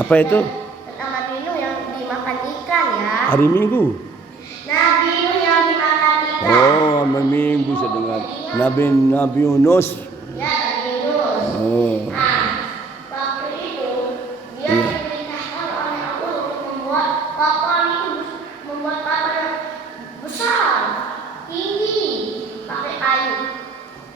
Apa itu? Tentang Nabi Nuh yang dimakan ikan ya. Hari Minggu. Nabi Nuh yang dimakan ikan. Oh, hari Minggu saya dengar. Nabi Yunus. Ya, Nabi Yunus. Oh. Nah, waktu itu dia diperintahkan oleh Allah untuk membuat kapal yang besar, tinggi, pakai kayu.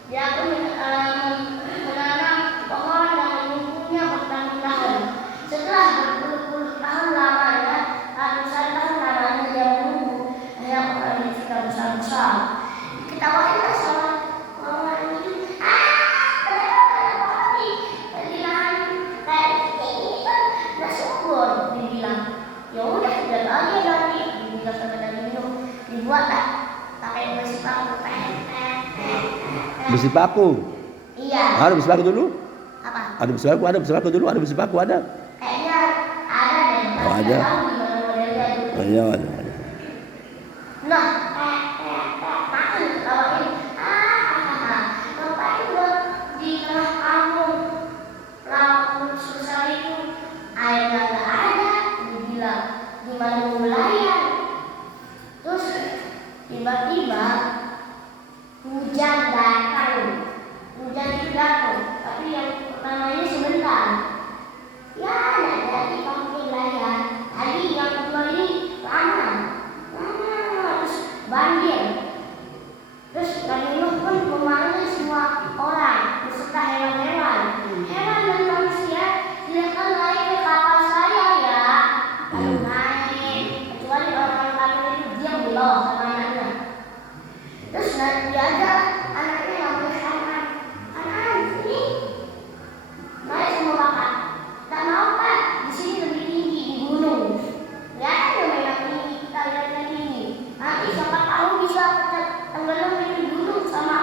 Dia pun menanam pohon dan menunggunya bertahun-tahun. Setelah berpuluh-puluh tahun lamanya, ratusan tahun lamanya dia menunggu, akhirnya pohon itu sudah besar-besar. Diketawainlah sama orang itu, kenapa di lahan kayak ini kan nggak subur, dibilang. Ya udah aja nanti, dibilang sama Nabi Nuh, dibuatlah pakai besi paku. Besi paku. Iya. Ada besi paku dulu? Apa? Ada besi paku dulu, ada besi paku ada. Kayaknya ada deh. Oh, ada. Tahu gimana modelnya itu. Oh, iya, ada. Nah, makan ketawain. Ngapain lo di tengah kampung laut sebesar itu? Airnya nggak ada, dibilang gimana mau belayan? Terus tiba-tiba hujan datang. Hujan itu datang, tapi yang pertamanya sebentar. Ya, nggak jadi kamu belayan. Tadi yang kedua ini lama, terus banjir. Terus Nabi Nuh pun memanggil semua orang beserta hewan-hewan. Hewan dan manusia silakan naik ke kapal saya ya. Lalu naik, kecuali orang-orang kapal itu diam di bawah sama anaknya. Terus diajak anaknya yang bersama, anak sini naik sama bapak. Tak mau pak, di sini lebih tinggi di gunung. Lihat aja memang tinggi, kita lihatnya tinggi. Nanti siapa tahu bisa tenggelam di gunung sama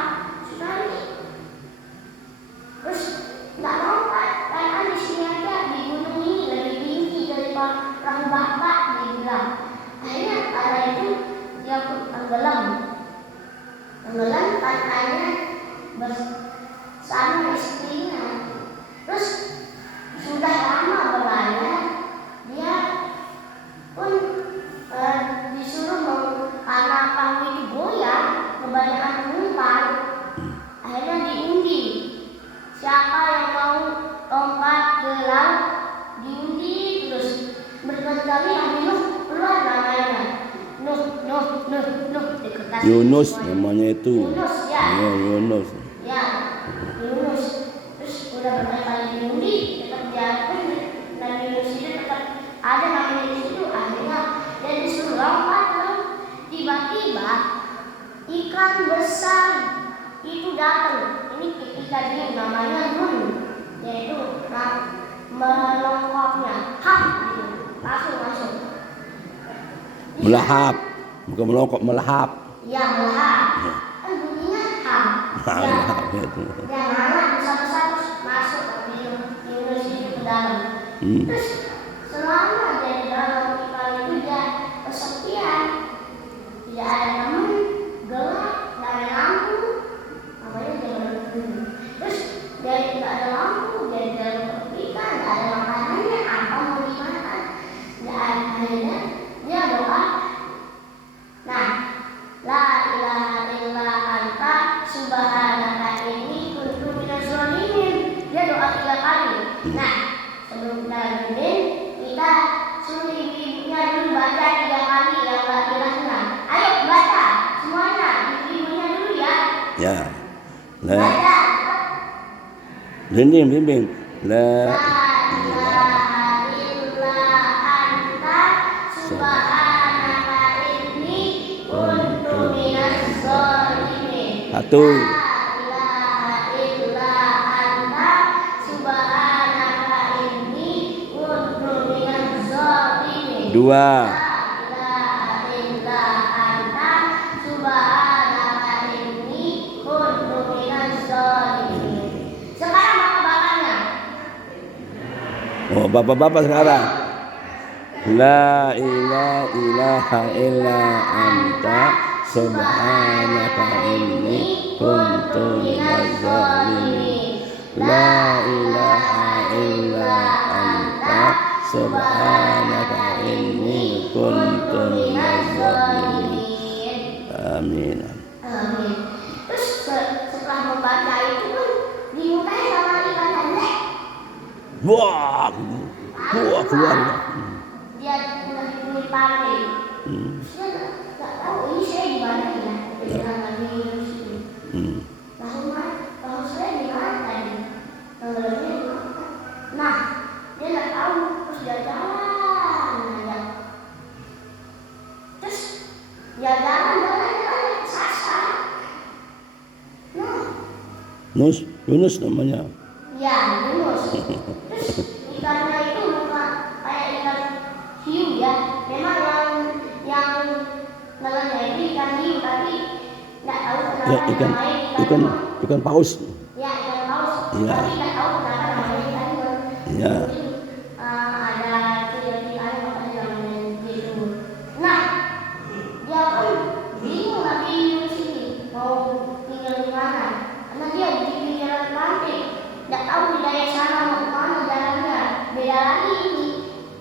tsunami. Terus nggak mau pak, kan di sini aja di gunung ini lebih tinggi daripada perahu bapak, dia bilang. Akhirnya karena itu dia pun tenggelam pantainya bersama istrinya. Terus sudah lama berlayar, dia pun disuruh karena perahu itu goyah, kebanyakan penumpang. Akhirnya diundi, siapa yang mau lompat ke laut, diundi terus berkali-kali. Nabi Nuh keluar namanya. Nuh di kertas Yunus semuanya. namanya itu. Yunus ya. Ya, Yunus. Ya, Yunus. Terus udah berkali-kali diundi, tetap dia pun Nabi Yunus itu tetap ada namanya di situ. Akhirnya dia disuruh lompat. Tiba-tiba ikan besar itu datang. Ini ketika dia namanya Nun, yaitu melongkoknya, hap gitu, langsung masuk. Melahap. Bukan melongkok, melahap. Ya, melahap. Kan bunyinya ham. Melahap itu. Dan anak besar-besar terus masuk ke Yunus itu ke dalam. Terus selama dia di dalam ikan itu dia kesepian. Tidak ada teman, gelap, tidak ada lampu. Makanya dia berdiri. Terus dia tidak ada lampu, dia di dalam ikan, tidak ada makanannya, apa mau dimakan? Tidak ada. Akhirnya dia doa. Nah, la ilaha illa anta subhanaka inni kuntu minaz zalimin. Dia doa 3 kali. Nah, sebelum kita lanjutin, kita suruh ibu-ibunya dulu baca 3 kali yang la ilahnya. Ayo baca semuanya, ibu-ibunya dulu ya. Ya. Baca. Bimbing. La ilaha illa anta subhanaka inni kuntu minaz zalimin. satu. Dua. Sekarang bapak-bapaknya. Oh, bapak-bapak sekarang. La ilaha illa anta subhanaka inni kuntu minaz zalimin. La ilaha illa anta subhanaka inni kuntu minadh dhalimin. Amin. Amin. Terus setelah membaca itu pun dimintai sama ikan lele. Wah, keluar. Dia udah dibeli pandai. Saya nggak tahu ini saya di mana ya. Dia bilang lagi di sini. Tahu saya di mana tadi? Nah, dia nggak tahu terus dia jalan aja. Terus dia jalan sasar. Yunus namanya. Ya, Yunus. Terus ikannya itu bukan kayak ikan hiu ya. Memang yang namanya itu ikan hiu, tapi nggak tahu kenapa namanya Ikan paus. Ya, ikan paus. Ya. Tapi nggak tahu kenapa namanya ikan hiu. Ya. Ada ciri-ciri makanya namanya gitu. Nah, dia pun bingung lagi di sini mau tinggal di mana. Karena dia di pinggiran pantai. Nggak tahu wilayah sana mau kemana jalannya. Beda lagi ini.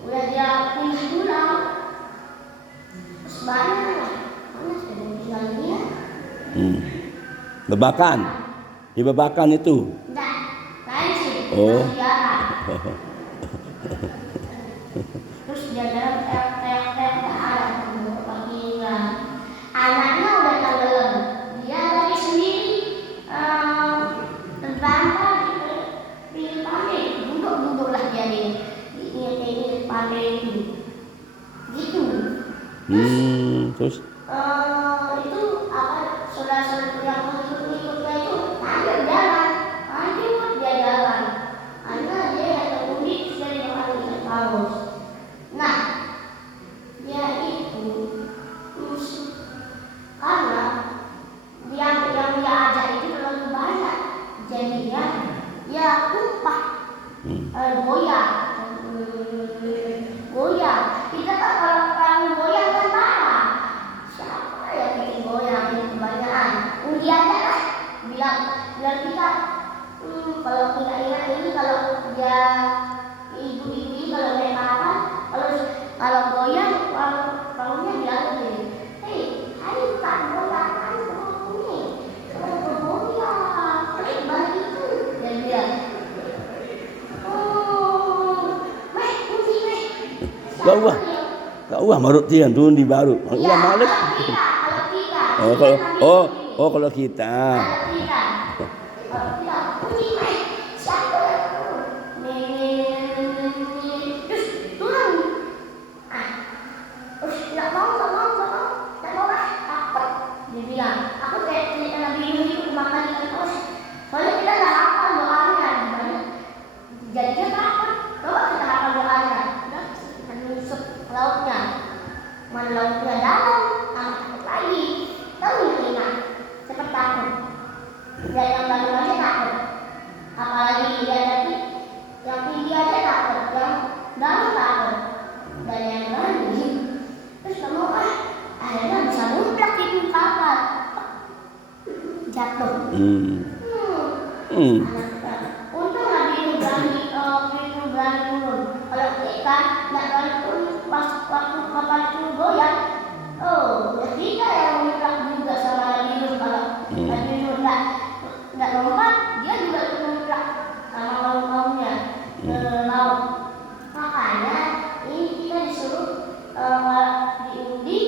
Udah dia pindah pulau. Terus mana sudah tinggal dia? Bebakan. Di Bebakan itu. Enggak, lain sih. Oh. Terus dia jalan teriak ke arah panggilan. Anaknya udah tenggelam. Dia lagi sendiri terdampar di pinggir pantai. Duduklah dia di pantai itu. Gitu. Terus Itu apa saudara-saudara yang mengikutnya itu lanjut dia jalan. Karena dia yang terudik dari ikan paus. Nah, dia itu karena yang dia ajak itu terlalu banyak, jadinya dia tumpah goyang. Kita kan kalau perahu goyang kan parah. Siapa yang bikin goyang ini kebanyakan? Dia aja lah biar kita kalau ingat ini kalau dia ibu-ibu ini kalau naik kapal kalau goyang perahunya bilang begini, hei ayo tak goyang perahunya kalau bergoyang balik itu dia bilang Kau marut tian turun di baru. Ya, Malik. Kalau kita. Dia bilang, aku kayak cerita Nabi Nuh itu makan ikan paus. Soalnya kita nggak hafal doanya gimana. Jadinya takut. Coba kita hafal doanya. Udah, kita nusuk lautnya. Mana lautnya dalam, takut lagi. Tahu nggak ingat? Cepat takut. Dan yang baru aja takut. Apalagi dia tadi, yang tinggi aja takut, yang dalam takut. Dan yang berani. Terus kamu akhirnya bisa numplak di kapal. Jatuh. Untung Nabi itu berani turun. Kalau kita nggak berani turun pas waktu kapal itu goyang, udah kita yang numplak juga sama Nabi Nuh. Kalau Nabi Nuh nggak lompat, dia juga numplak sama kaum-kaumnya ke laut. Makanya ini kita disuruh diundi,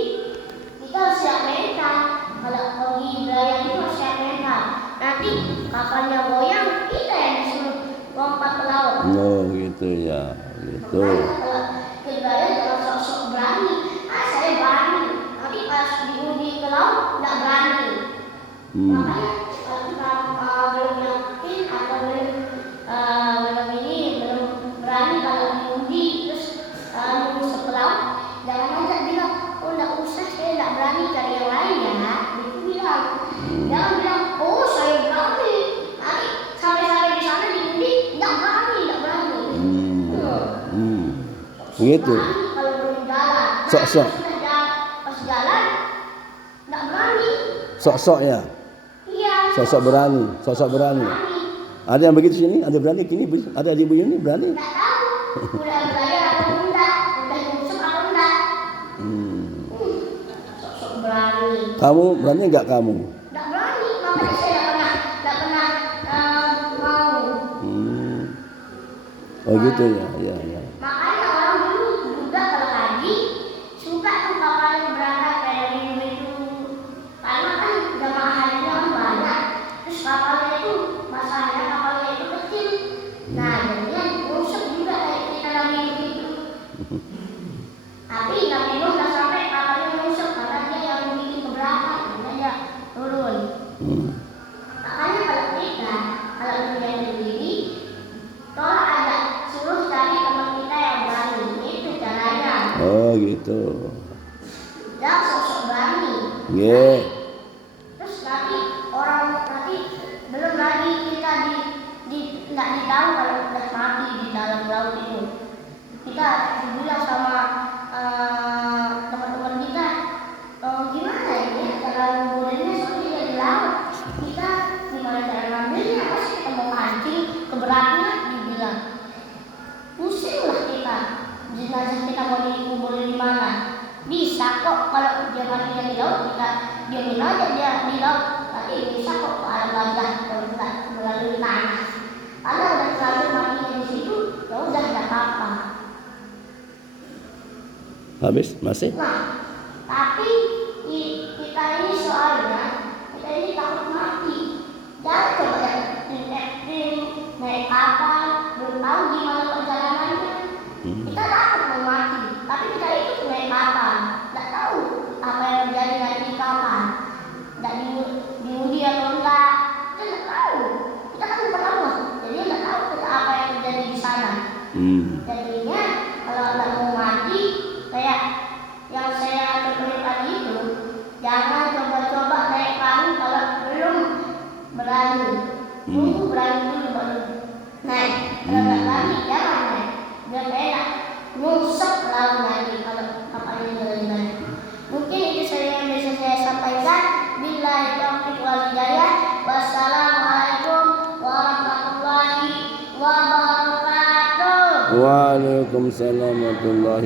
kita harus siap mental. Kalau pergi berlayar itu harus siap mental. Nanti kapalnya goyang, kita yang disuruh lompat ke laut. Oh gitu ya, gitu. Makanya kalau ke berlayar jangan sok-sok berani. Saya berani, tapi pas diundi ke laut nggak berani. Makanya kalau kita belum yakin atau belum berani kalau diundi terus masuk ke laut, jangan aja bilang, nggak usah, saya nggak berani, cari yang lain ya. Itu bilang, jangan bilang, saya berani. Nanti sampai di sana diundi nggak berani. Begitu. Kalau belum jalan, Sok-sok. pas jalan nggak berani. Sok-sok ya. Iya. Sosok berani. Ada yang begitu sini, ada berani, kini ada ibu ini berani. Nggak tahu. Udah berani atau Kamu berani nggak kamu? Nggak berani, makanya saya nggak pernah mau. Oh gitu ya, ya, ya. Makanya orang dulu juga kalau haji suka tuh kapal yang berangkat kayak minum itu, karena kan jamaah haji kan banyak. Terus kapalnya itu masalahnya kapalnya itu kecil. Nah jadinya rusak juga kayak kita lagi begitu. Tapi Nabi Nuh nggak sampai kapalnya rusak karena dia yang bikin keberatan, makanya turun. Makanya kalau punya sendiri, tolak aja, suruh cari teman kita yang berani, itu caranya. Oh gitu. Jangan sosok berani. Yeah. Terus nanti belum lagi kita nggak ditahu kalau udah mati di dalam laut itu. Kita bilang sama teman-teman kita, gimana ini cara nguburinnya soalnya di laut. Kita gimana cara ngambilnya? Pasti kita mau mancing, keberatnya dibilang. Pusing lah kita. Jenazah kita mau dikuburin di mana? Bisa kok kalau dia matinya di laut, kita diamin aja dia di laut. Tapi bisa kok ke alam bawah kalau kita melalui tanah. Kalau udah terlanjur matinya di situ, ya udah nggak apa-apa. Habis masih? Nah, tapi kita ini soalnya kita ini takut mati. Jangan coba yang ekstrim, naik kapal, belum tahu gimana perjalanannya. Kita takut mau mati, tapi kita itu naik kapal, nggak tahu apa yang terjadi nanti di kapal, nggak diundi atau enggak, kita nggak tahu. Kita kan pertama, jadi nggak tahu kita apa yang terjadi di sana. Jadinya kalau nggak mau mati, kayak yang saya contohin tadi itu, jangan coba-coba naik perahu kalau belum berani. Tunggu berani dulu baru naik. Kalau nggak berani, jangan naik. Biar enak, nyusuk lalu nanti kalau kapalnya jalan-jalan. Mungkin itu saja yang bisa saya sampaikan. Billahi taufiq wal hidayah. Wassalamualaikum warahmatullahi wabarakatuh. Waalaikumsalam warahmatullahi